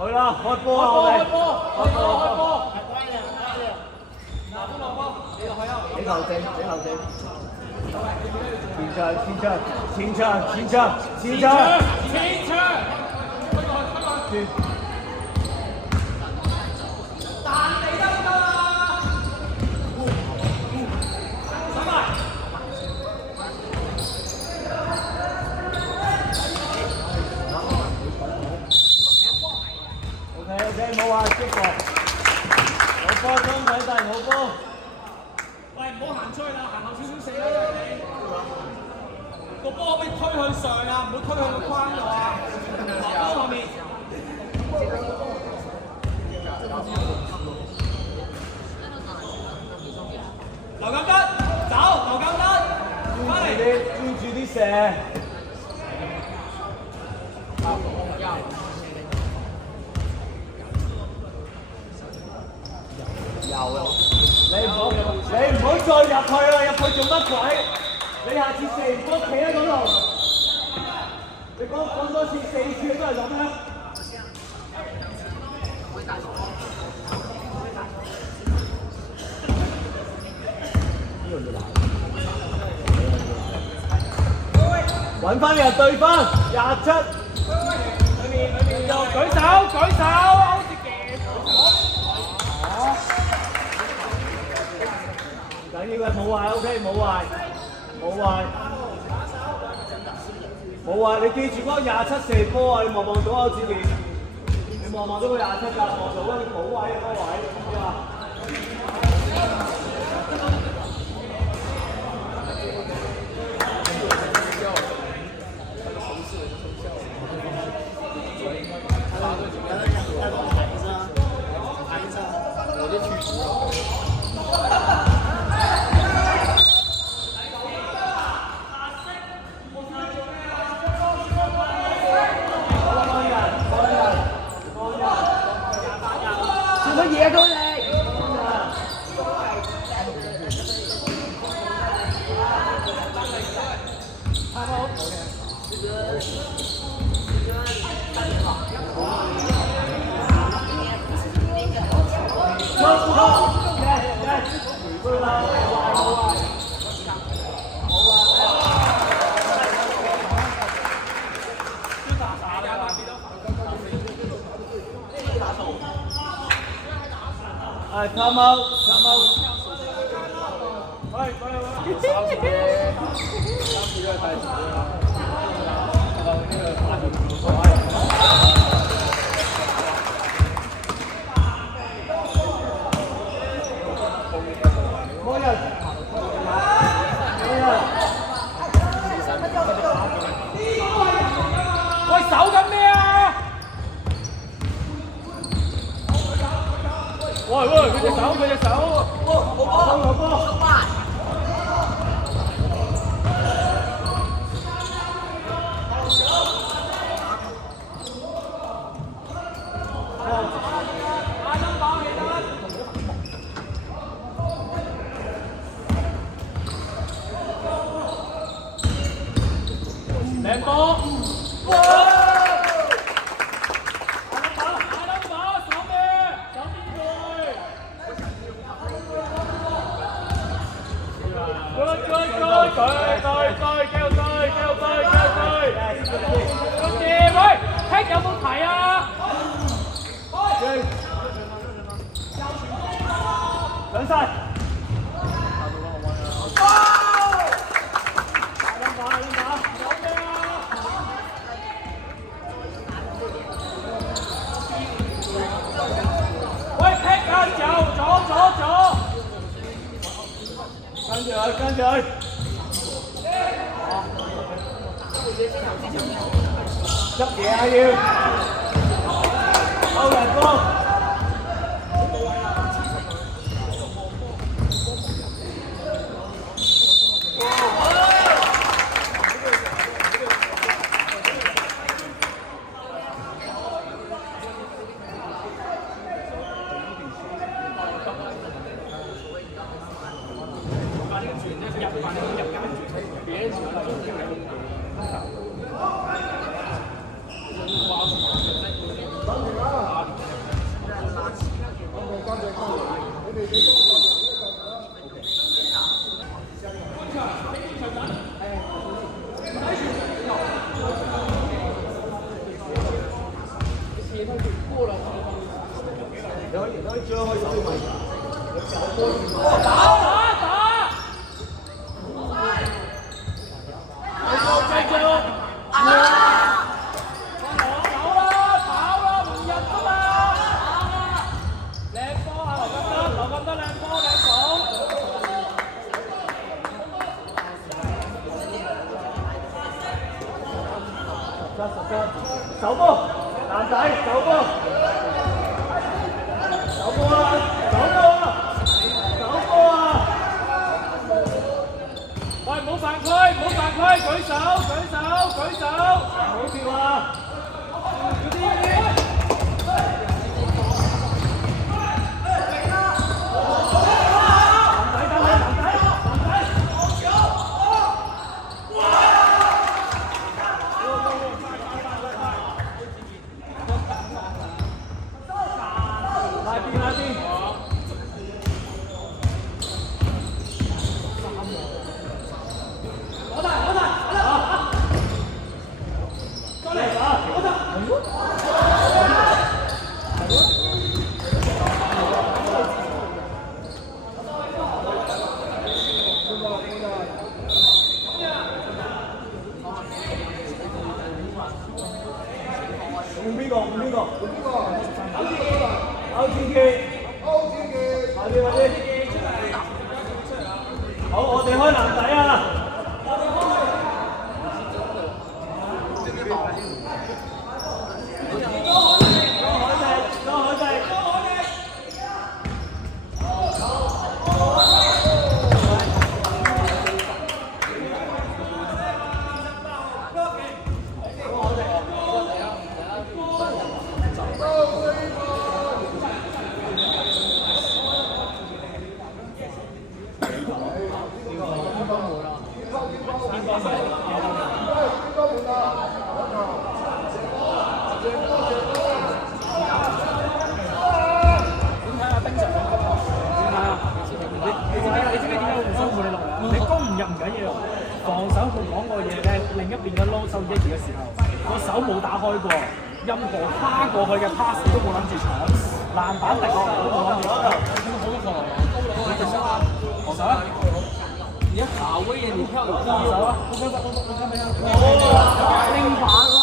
去啦，開波啊！開波！俾球證，前場！OK， 冇話接過，冇波，張仔大冇波。喂，唔好行出去啦，行後少少死啦，因為你個波可唔可以推向上啊？唔好推向個框度啊！波後面。劉錦德，走，劉錦德，翻嚟。專注啲射。你唔好再入去啦！入去做乜鬼？你下次射唔好企喺嗰度。你講多次4次都係咁啦。揾翻人對翻27。舉手！緊要嘅冇壞 ，OK， 冇壞，你記住嗰27射波啊！你望到啊，志健，你望到個27㗎，望到啊，你冇位啊，嗰位，知嘛？參謀，喂，手緊咩啊？喂，佢隻手，好波！靚波！有冇提啊？上晒。喂，踢啊！左！跟住佢。執嘢啊要，歐陽光，你最可以手埋。打！繼續。手波，男仔手波，手波啊，手波啊，手波啊！喂，唔好犯規，唔好犯規，舉手，舉手，舉手，唔好跳啊！要啲。換邊個？OTK，快啲！好，我哋開男仔啊！防守佢講過嘢咧，另一邊嘅撈收機嘅時候，個手冇打開過，任何跨過去嘅 pass 都冇諗住搶，籃板滴落嚟都冇諗住搶。防守啊！你好威啊！你跳防守啊！拎板啦！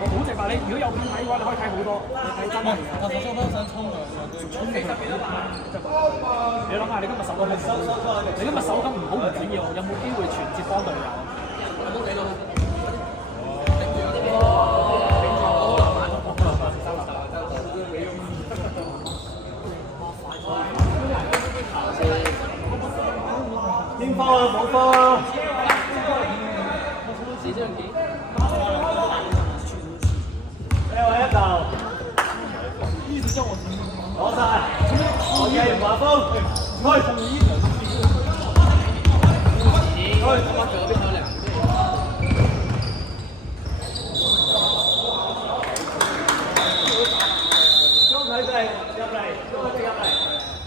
我好直白，你如果有片睇嘅話，你可以睇好多，你睇真係嘅。我手都想衝啊！其實你諗下，你今日手感唔好，你今日手感唔好唔緊要，有冇機會傳接幫隊友？有冇幾多？應波啊，冇波啊！一球，攞晒，我嘅華峰，去，張啟正入嚟，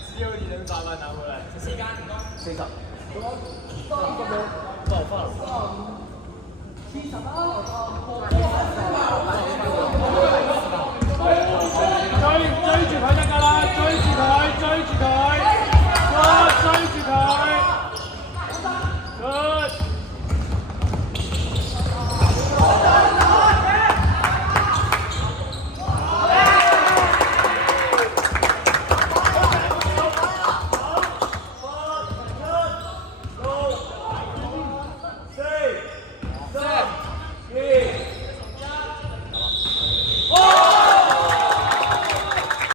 只要200萬拿回來，40，多花了。70啊！